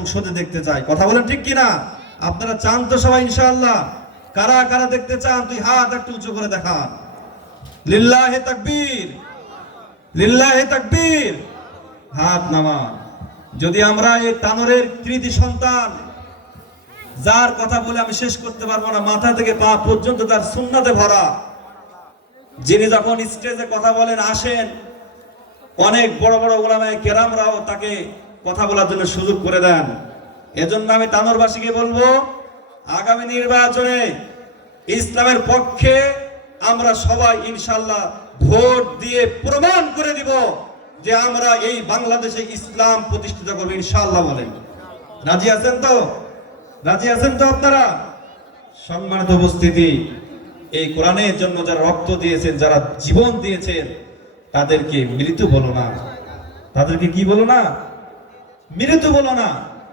সংসদে দেখতে চাই। কথা বলেন ঠিক কিনা? আপনারা চান তো সবাই ইনশাআল্লাহ? কারা কারা দেখতে চান তুই হাত একটু উঁচু করে দেখা। লিল্লাহে তাকবীর, লিল্লাহে তাকবীর। হাত নামা। যদি আমরা এই তানোরের কৃতি সন্তান, যার কথা বলে আমি শেষ করতে পারবো না, মাথা থেকে পা পর্যন্ত তার সুন্নাতে ভরা, যিনি যখন স্টেজে কথা বলেন আসেন, অনেক বড় বড় ওলামায়ে কেরামরাও তাকে কথা বলার জন্য সুযোগ করে দেন। এজন্য আমি তানোরবাসীকে বলবো, আগামী নির্বাচনে ইসলামের পক্ষে আমরা সবাই ইনশাআল্লাহ ভোট দিয়ে প্রমাণ করে দিব যে আমরা এই বাংলাদেশে ইসলাম প্রতিষ্ঠিত করব ইনশাআল্লাহ। বলেন রাজি আছেন তো? রাজি আছেন তো আপনারা? সম্মানিত উপস্থিতি, এই কোরআনের জন্য যারা রক্ত দিয়েছেন, যারা জীবন দিয়েছেন, তাদেরকে মৃত্যু বলো না। তাদেরকে কি বলো না? মৃত্যু বলো না।